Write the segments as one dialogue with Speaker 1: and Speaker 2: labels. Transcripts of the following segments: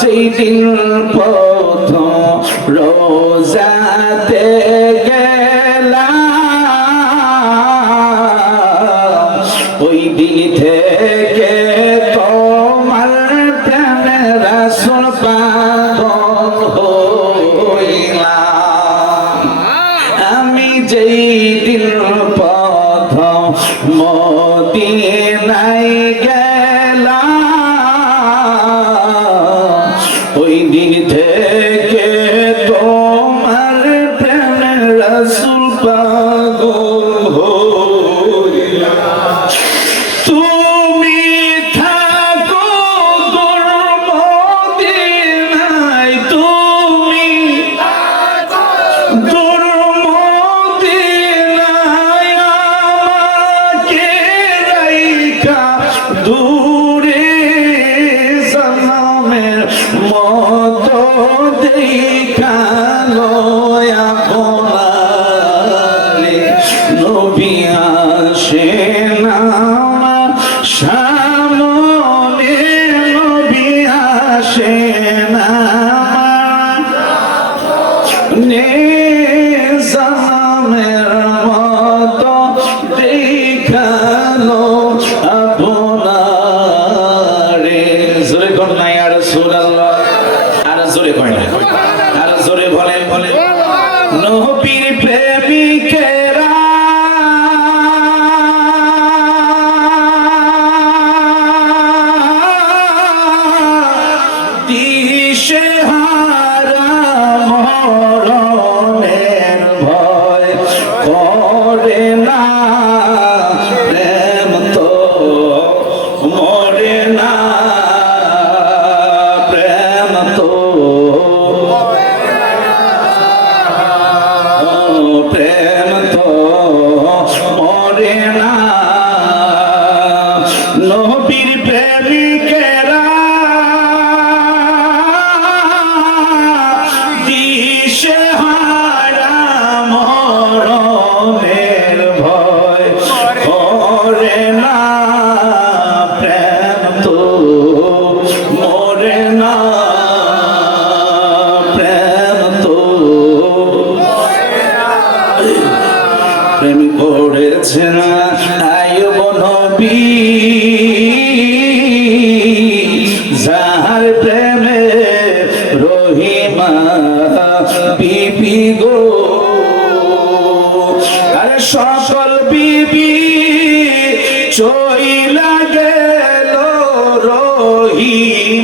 Speaker 1: সেই দিন প্রথম রোজাতে রসুল পাগল shine.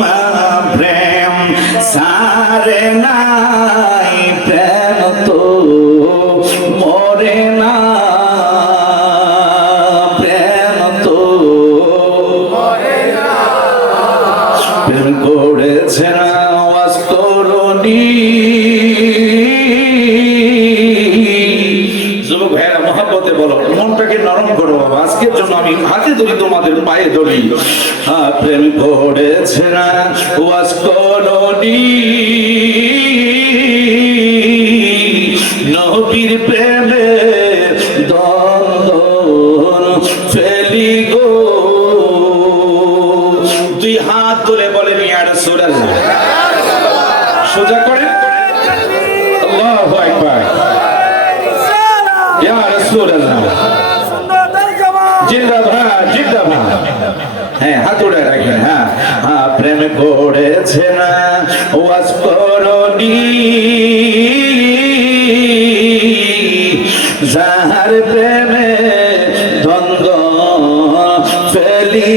Speaker 1: মা প্রেম সারে নাই প্রেম তো আমি হাতে ধরি তোমাদের পায়ে ধরি। হ্যাঁ, প্রেম করেছে না ওয়াজ করনি নবীর প্রেম গড়েছে না। ওয়াজ করনি। যাহার প্রেমে দ্বন্দ্ব ফেলি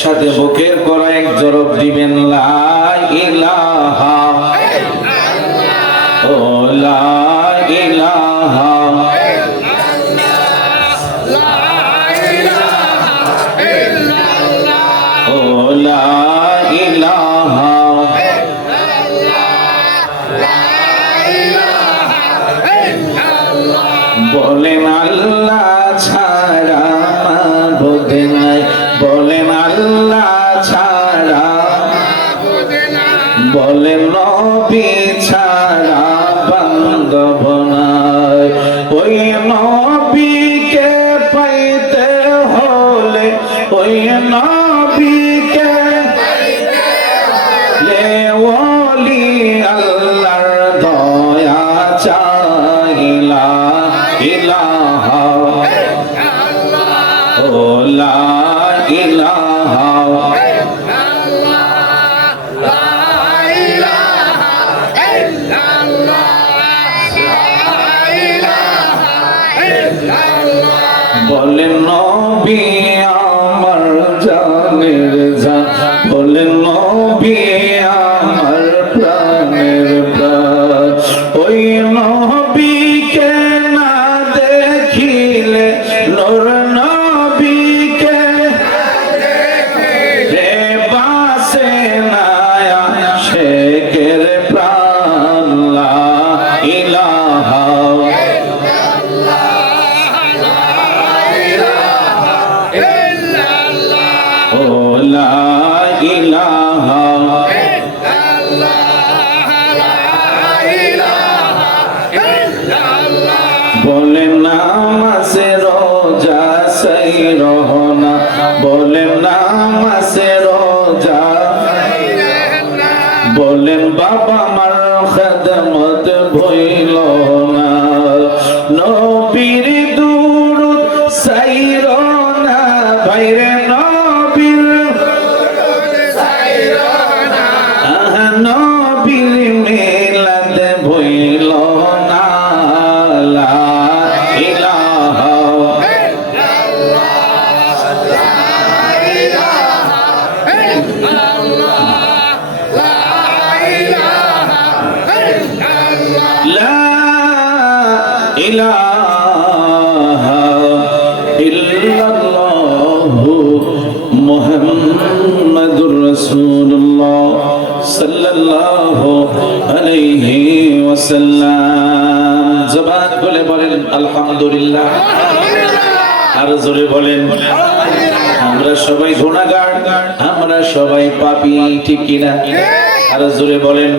Speaker 1: একসাথে বুকের করা এক জরব দিবেন লা জবান বলে বলেন, আলহামদুলিল্লাহ। আর জোরে বলেন, আমরা সবাই গুণাগার, আমরা সবাই পাপী, ঠিক কিনা? আর জোরে বলেন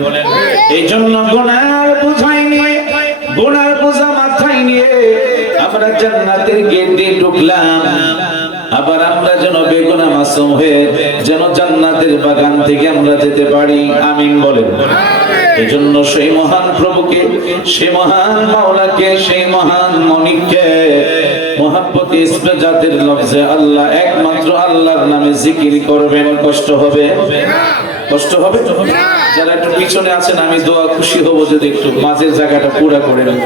Speaker 1: এই জন্য গুনার বোঝাই নিয়ে গুনার বোঝা মাথায় নিয়ে আমরা জান্নাতের গেট দিয়ে ঢুকলাম। আবার আমরা যেন বেগুনা মাসুম হয়ে যেন জান্নাতের বাগান থেকে আমরা যেতে পারি। আমিন বলেন। এই জন্য সেই মহান প্রভুকে, সেই মহান মাওলাকে, সেই মহান মনিককে মহাপতি ইসমে জাতের লফজে আল্লাহ একমাত্র আল্লাহর নামে জিকির করবেন, কষ্ট হবে। কষ্ট হবে যারা একটু পিছনে আছেন আমি দোয়া খুশি হব যদি একটু মাঝের জায়গাটা পুরো করে নেব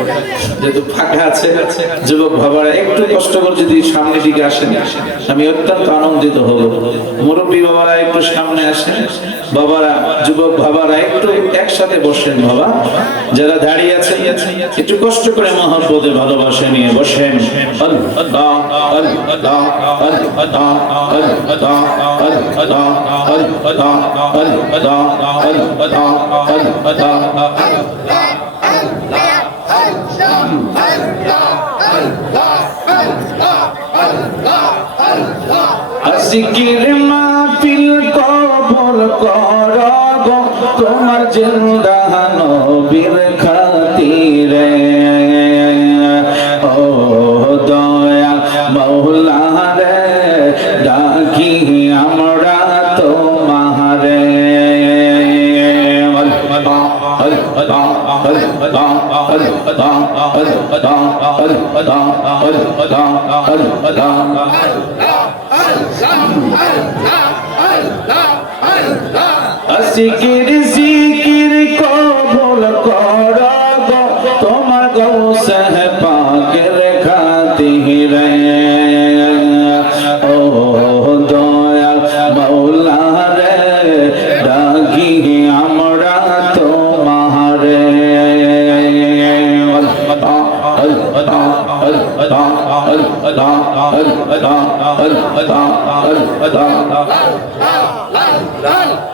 Speaker 1: যেহেতু ফাঁকা আছে যুবক বাবারা একটু কষ্ট করে যদি সামনের দিকে আসেন আমি অত্যন্ত আনন্দিত হব মুরব্বী বাবারা একটু সামনে আসেন বাবারা যুবক বাবারা একটু একসাথে বসেন বাবা যারা দাঁড়িয়ে আছেন একটু কষ্ট করে মহাপদে ভালোবাসা নিয়ে বসেন আল্লাহ আল্লাহ আল্লাহ আল্লাহ আল্লাহ আল্লাহ আল্লাহ জিকির মাহফিল কবর কর গো তোমার জিন্দা সিকির সিকির কবুল কর লাল লাল লাল লাল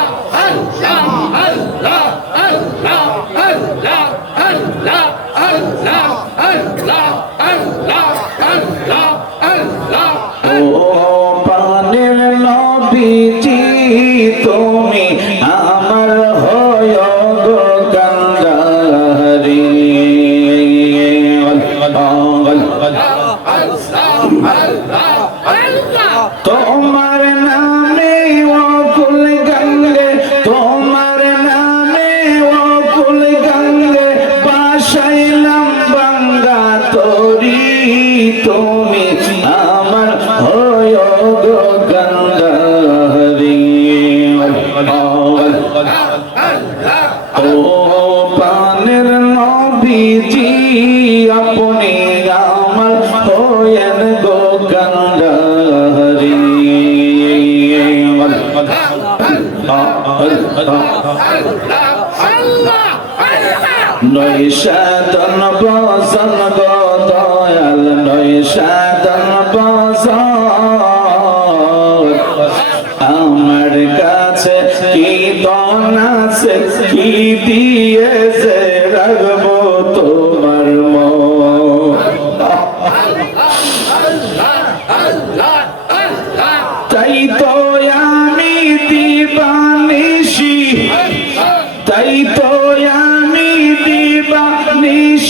Speaker 1: তোমার নৈশাদন বসন গদয়াল নৈশাদন বসন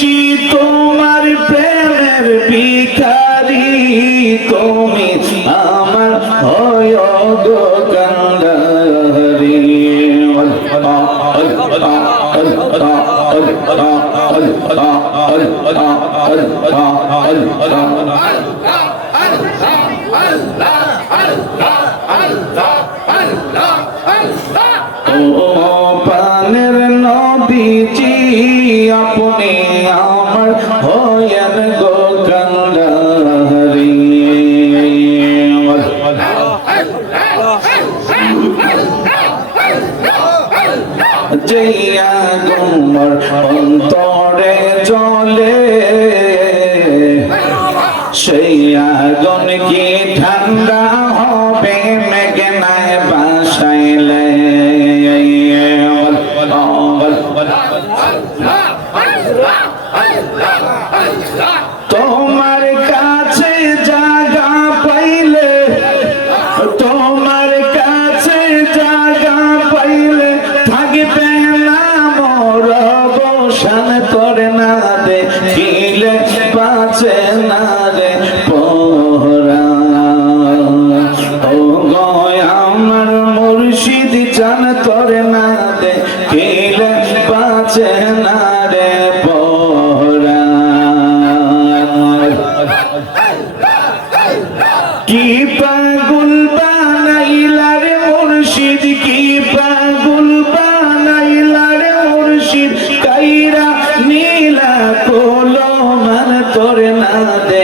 Speaker 1: বেশি তোমার প্রেমের ভিখারি। তুমি আমার হয় গো কান্দারি আল্লাহ। যাইয়া তোমার করে না দে।